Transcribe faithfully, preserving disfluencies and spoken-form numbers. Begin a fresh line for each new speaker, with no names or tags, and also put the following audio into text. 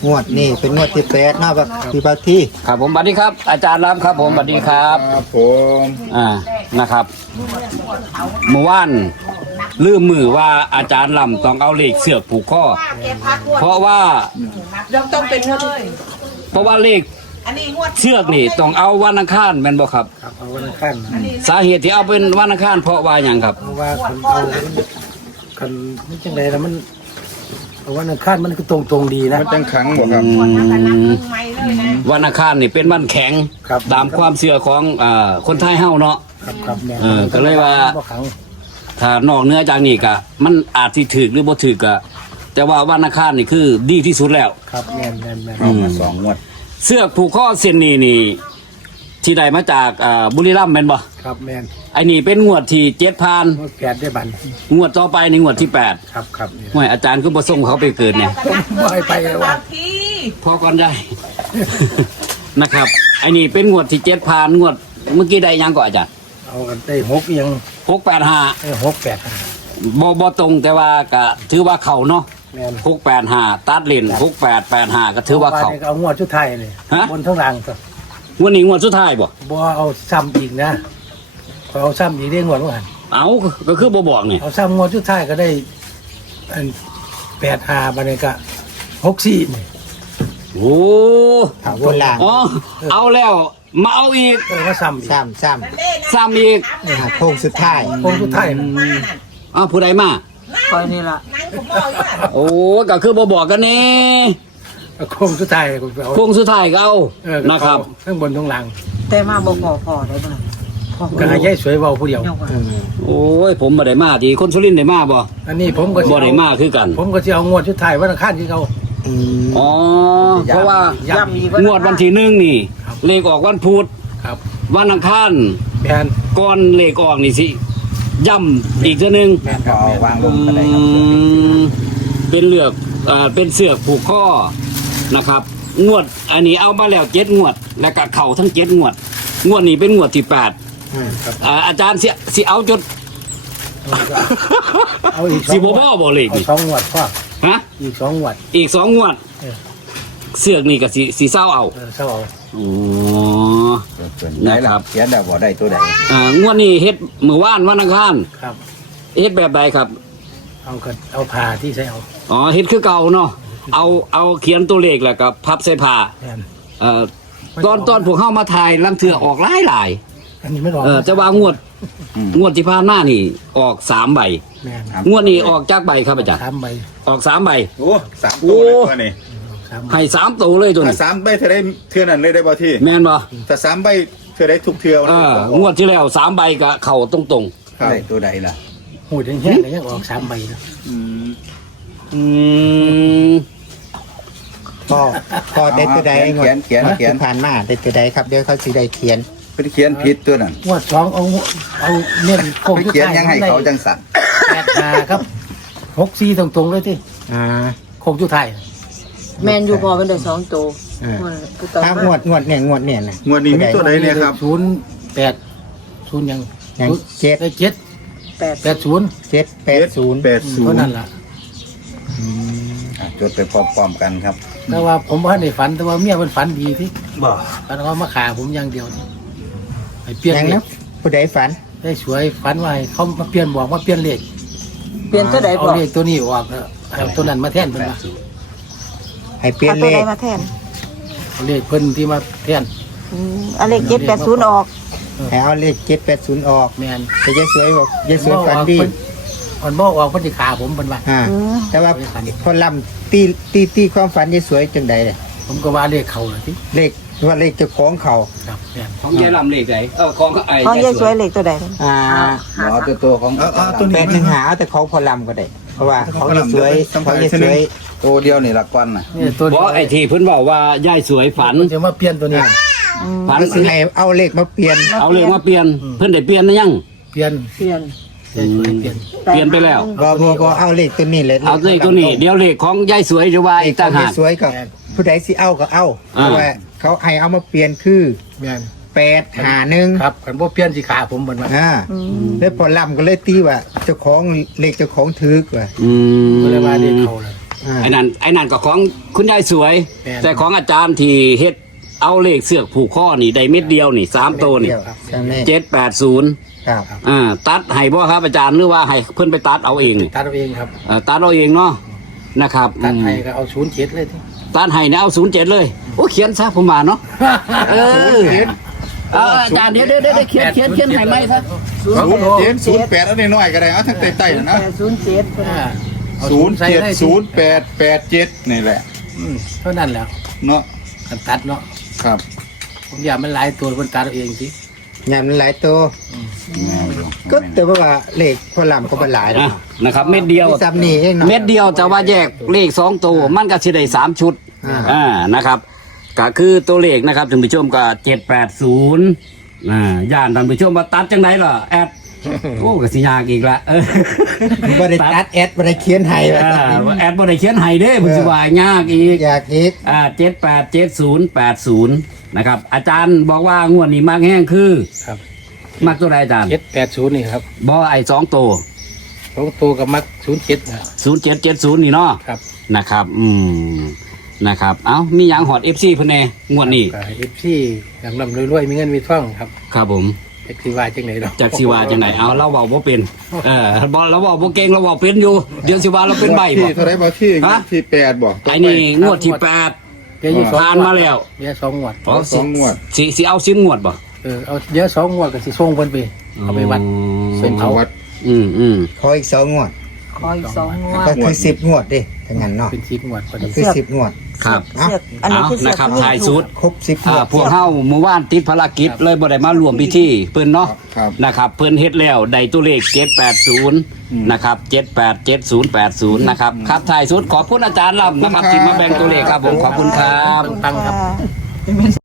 งวดนี่เป็นงวดที่แปดเนาะแบบพี่บาที่
ครับผมสวัสดีครับ อาจารย์รับครับผมสวัสดีครับ
ครับผม
อ่านะครับเมื่อวานลืมมือว่าอาจารย์ลำต้องเอาเหล็กเสือกผูกข้อเพราะว่า
ต้องเป็นเงินเลย
เพราะว่าเหล็กเชือกนี่ต้องเอาวันอังคารแม่นบ่ครับ
ครับเอาวันอังคาร
สาเหตุที่เอาเป็นวันอังคารเพราะว่าอย่างครับ
เพราะว่าคนเอาคันนี่จังไดแล้วมันเอาวันอังคารมันก็ตรงตรงๆดีนะ
มันจังขังบ่ครับ
วันอังคารนี่เป็นวันแข็ง
ครับ
ตามความเชื่อของอ่าคนไทยเฮาเนาะ
ครับครับแม่
เออก็เลยว่า
บ่ขัง
ถ้านอกเหนื้อจากนี้ก็มันอาจสิถึกหรือบ่ถึกก็แต่ว่าวันอังคารนี่คือดีที่สุดแล้ว
ครับแม่นแม่นแม่น
เอามาสองงวด
เสื้อผูกข้อเส้นนี้นี่ที่ได้มาจากอ่าบุรีรัมย์แม่นบ่
ครับแม่น
ไอ้นี่เป็นงวดที่เจ็ดพัน
แปดได้บัน
งวดต่อไปในงวดที่แปด
ครับครับนี่
ห่วยอาจารย์ก็บ่ส่งเขาไปเกิดเนี่ย
บ่ให้ไปเลยว่า
พอก่อนได้ นะครับไอ้นี่เป็นงวดที่เจ็ดพันงวดเมื่อกี้ได้ยังก่อนอาจารย์
เอากันได้หกเอียง
หกแปดห้า
ได้หกแปดห้า
บ่บ่ตรงแต่ว่าก็ถือว่าเข่าเนาะ
แม่น
หกแปดห้าตัดเลนหกแปดแปดห้าก็ถือว่าเข่า
ไปนี่ก็เอางวดชุดไทายนี่
ฮะ
บนทั้งหลังก็
งวดนี้งวดสุดท้ายบ่
บ่เอาซ้ำอีกนะพอเอาซ้ำอีกได้งวดว่าหัน
เอาก็คือบ่บอกนี่
เอาซ้ำงวดชุดไทายก็ได้อันแปดห้าบันนี้ก็หกสี่นี่
โอ้
เอาบนล่าง
อ๋อเอาแล้วมาเอาอีก
เออว่าซ้ำอีก
ซ้ำซ้
ซ้ำอีก
ำอ่าโค้งสุดท้าย
โค้งสุดท้ายนี่
อ้าวผู้ใดมา
คอยนี่ล่ะ
โอ้ก็คือบ่บอกกันนี่
โค้งสุดท้ายก็ไปเอา
โค้งสุดท้ายก็เอา
เออ
นะครับ
ข้างบนทั้งหลัง
แต่มาบ่พอพอได้บ่ล่ะพอ
ก็ให้ยายสวยเว้าผู้เดียว
เจ้าก่อน
อืม
โอ้ยผมบ่ได้มาที่คนสุรินทร์ได้มาบ่
อันนี้ผมก็สิ
บ่ได้มาคือกัน
ผมก็สิเอางวดสุดท้ายวันอังคารที่เขา
อืม
อ๋อเพราะว่า
ย้ำอีก
งวดวันที่หนึ่งนี่
ครับ
เลขออกวันพุธ
ครับ
วันอังคาร
แม่น
ก่อนเลขออกนี่สิย่ำอีกเทื่อนึง
แม่นครับ
เอา
แม่น
วางลงก็ได้ครับ
อืมเป็นเลือกเอ่อเป็นเสือกผูกข้อนะครับ งวดอันนี้เอามาแล้วเจ็ดงวด แล้วก็เข่าทั้งเจ็ดงวด งวดนี้เป็นงวดที่แปด
อืม
อ่าอาจารย์สิสิเอาจด
เอาอีก
สิบ่บ่บ่เลข
เอา
นี่
สองงวดพ่อ
ฮะ
อีกสองงวด
อีกสองงวด
เออ
เสือกนี่ก็สิสิเศร้าเอา
เออเศร้าเอา
อ๋อ
ไหน
นะค
ล่ะ
รับ
เขียนได้บ่ได้ตัวใด
อ่างวดนี้เฮ็ดมื้อวานวันอังคาร
ครับ
เฮ็ดแบบใดครับ
เอากันเอาผ่าที่ใช้เอา
อ๋อเฮ็ดคือเก่าเนาะเอาเอาเขียนตัวเลขแล้วก็พับใส่ผ้า
แม่น
เอ่อตอนตอนพวกเข้ามาถ่ายลังเถื่อออกหลายหลาย
อันนี้ไม่รอ
ๆเออจะว่างวด
อืม
งวดที่ผ่านมานี่ ออกสามใบ
แม่น
ครับ
งวดนี้ออกจากใบครับอาจารย์
สามใบ
ออกสามใบ
โอ้สามตัวเลยตัวนี้
สามใบ
ให้สามตัวเลยตัว
ถ้า
นี้
สามใบเท่าได้เทื่อนั้นเลยได้บ่ที่
แม่นบ่
ถ้าสามใบเท่าได้ทุกเทื่อ
เอองวดที่แล้วสามใบก็เข่าตรง
ครับได้ตัวใดล่ะ
หูแห้งๆเลยยังออกสามใบนะ
อืม
ๆอืม
พ่อพ่อได้ตัวใดงวด
เขียนเขียนเขียน
ที่ผ่านมาได้ตัวใดครับเดี๋ยวเขาสิได้เขียน
เพิ่นเขียนผิดตัวนั้น
งวดสองเอาเอาเน้นโค้ง
ไป
สุด
เขียน
ท้าย
ยังให้เขาจังสั่น
แปดห้าครับหกสี่ตรงๆเลยที่
อ่า
โค้งสุดท้าย
แมนอยู่พอเป็นได้สองตัว
อ่า
ผู้ต่อ
ถ้าง
มาว
ดงวดเนี่ยงวดเนี่ยนะ
งวดนี้มีตัวใดเนี่ยครับ
ศูนย์แปดศูนย์ยัง
ยังเจ็ด
ได้เจ็ด
แปด
แปดศูนย์
เจ็ดแปดศูนย์
แปดศู
เท่าน นั้น
ย์
ล่ะ
อืม
อ่ะจดไปพร้อมๆกันครับ
แต่ว่าผมว่าในฝันแต่ว่าเมียมันฝันดีที่
บ่
ฝันว่ามาขาผมอย่างเดียวให้เปลี่ยน
ยัง
เล
นะ
ข
ผู้ใดฝัน
ได้สวยฝันว่าให้เขามาเปลี่ยนบอกว่าเปลี่ยนเลข
เปลี่ยนตัวใด
เอา
บ่
เลขตัวนี้ออกแล้วเอาตัวนั้นมาแทนเป็นว่า
ให้เปลี่ยน
เอา
เล
ตัวใด
ข
มาแทน
เอาเลขเพิ่นที่มาแทน
อืมเอาเลขเจ็ดแปดศูนย์ออก
ให้เอาเลขเจ็ดแปดศูนย์ออก
แมน
แต่ยายสวยบอกยายสวยฝันดี
มันบอกออกเพิ่นสิขาผมเป็นว่า
อ่า
อืม
แต่ว่าพอลำตีตีตีความฝันยายสวยจังใดเลย
ผมก็ว่าเลขเขาเลยที่
เลขว่าเลขเจ้าของเขา
ครับแมน
ของยายลำเลขไหนเออของไอ้
ของยายสวยเลขตัวใด
อ่า
หมอตัวตัวของ
เอาเอาตัวนี้
แปดหนึ่งหาเอาแต่ของพอลำก็ได้ เพราะว่าของยายสวยของยายสวย
ตัวเดียวนี่ละก้อนน่ะ
นี่ตัว
บ
นี้
อกไอ้ที่เพิ่นบอกว่ายายสวยฝัน
มันจะมาเปลี่ยนตัวนี้
อืม
ฝัน
ก็สิให้เอาเลขมาเปลี่ยน
เอาเลขมาเปลี่ยน เพิ่นได้เปลี่ยนนะยัง
เปลี่ยน
เปลี่ยน
เลขสวยเปลี่ยน
เปลี่ยนไปแล้ว
บอบอบอเอาเลขตัวนี้เลย
เอาเลขตัวนี้ เดี๋ยวเลขของยายสวยจะว่า
เล
อี
ข
ก
ขอ
ต่าง
ง
หาย
าก ยสวยกับผู้ใดสิเอาก็เอา
อ่า
เพราะว่าเขาให้เอามาเปลี่ยนคือ
แมน
แปดหาหนึ่ง
ครับคันบ่เปลี่ยนสิขาผมเป็นว่า
อ่า
อืม
แล้วพอลำก็เลยตีว่าเจ้าของเลขเจ้าของถือกว่า
อืม
ก็เลยว่าเลขเขาเลย
อ
ไอ้นั่นไอ้นั่นก็ของคุณยายสวย แต่ของอาจารย์ที่เฮ็ดเอาเลขเสือกผูกข้อนี่ได้เม็ดเดียวนี่สามตัวนี่
เดียวใช่ไหม
เจ็ดแปดศูนย์
ครับ
อ่าตัดให้บ่ครับอาจารย์หรือว่าให้เพิ่นไปตัดเอาเองนี่
ตัดเอาเองครับ
เอ่อตัดเอาเองเนาะนะครับ
ตัดให้
อืม
ก็เอาศูนย์เจ็ดเลยที่
ตัดให้เนี่ยเอาศูนย์เจ็ดเลยโอ้เขียนซะผมมาเนาะเออเอาอาจารย์เดี๋ยวเดี๋ยวเดี๋ยวเขียนเขียนเขียนให้ไหมครับ
ศูนย์เจ็ดศูนย์แปดอันนี้น้อยก็ได้เอาทั้งใต้ๆนะ
แปดศูนย์เจ็ด
อ่าอา
ศูนย์
ใส่
เจ็ด
ล
ศูนย์แปดแปดเจ็ดนี่แหละ
อืมเท่านั้นแหล้ว
เนาะ
กันตัดเนาะ
ครับ
ผมอยากมันหลายตัวคนตัดเอาเองสิ
งานมันหลายตัวก็แต่ว่าเลขพอลำก็เป็นหลาย
อ่ะ
นะ
นะครับเม็ดเดียว
ซับนี่เองเนาะ
เม็ดเดียวจะว่าแยกเลขสองตัวมันก็สิได้สามชุด
อ่า
อ่านะครับก็คือตัวเลขนะครับท่านผู้ชมก็เจ็ดแปดศูนย์อ่าย่านท่านผู้ชมมาตัดจังไหนล่ะแอดโอ้ก็สิยากอีกละเออ
บ่ได้ตัดแอดบ่ได้เขียนให้แบบ
อ่า
นี้
แอดบ่ได้เขียนให้เด้ผมสิว่ายากอีก
อยากอีก
อ่าเจ็ดแปดเจ็ดศูนย์แปดศูนย์นะครับอาจารย์บอกว่างวดนี้มากแห้งคือ
ครับ
มักตัวใดอาจารย์
เจ็ดแปดศูนย์นี่ครับ
บอไอ้สองตัว
สองตัวกับมักศูนย์เจ็ดนะ
ศูนย์เจ็ดเจ็ดศูนย์นี่เนาะ
ครับ
นะครับ อืมนะครับ เอ้ามีหยังหอดเอฟซีเพิ่นแน่งวดนี้
ก็เอฟซีลำลำรวยๆมีเงินมีท่องครับ
ครับผม
เอ็กซีวาจังไหนดอก
จากสิว่าจังไหนเอาเราเว้าบ่เป็นเออบ่เราเว้าบ่เก่งเราเว้าเป็นอยู่เดี๋ยวสิว่าเราเป็นใบบ่
ที่เท่าไหรบ่ที่
ฮะ
ที่แปดบ่
ไอ้นี่งวดที่แปด
เดี๋ยวอยู่สอง
ผ่านมาแล้ว
เดี๋ยวสองงวด
ขอสองงวด
สิสิเอาสิบงวดบ่
เออเอาเดี๋ยวสองงวดก็สิส่งเพิ่นไปเอาไปวัด
ส่งเขาวัด
อืมอืม
ขออีกสองงวด
คอยสองงว
ก็
ด
คือสิบงวดดิถ้างั้นเนาะ
เป็นสิบงวดพอดี
คือสิบงวด
ครับ
เอ้า
เสือกอันนี้
เอา
คือเสื
นะ
อก
ครับ
ผู้หญิง
ถ่ายสุด
ครบสิบง
อ่าว
ด
พวกเฮาเมื่อวานติดภารกิจเลยบ่ได้มารวมพิธีเพิ่นเนาะ
ครับ
นะครับเพิ่นเฮ็ดแล้วได้ตัวเลขเจ็ดแปดศูนย์นะครับเจ็ดแปดเจ็ดศูนย์แปดศูนย์นะครับครับถ่ายสุดขอบคุณอาจารย์ลำนะครับที่มาแบ่งตัวเลขครับผมขอบคุณครับ
ปังๆครับ
อ่า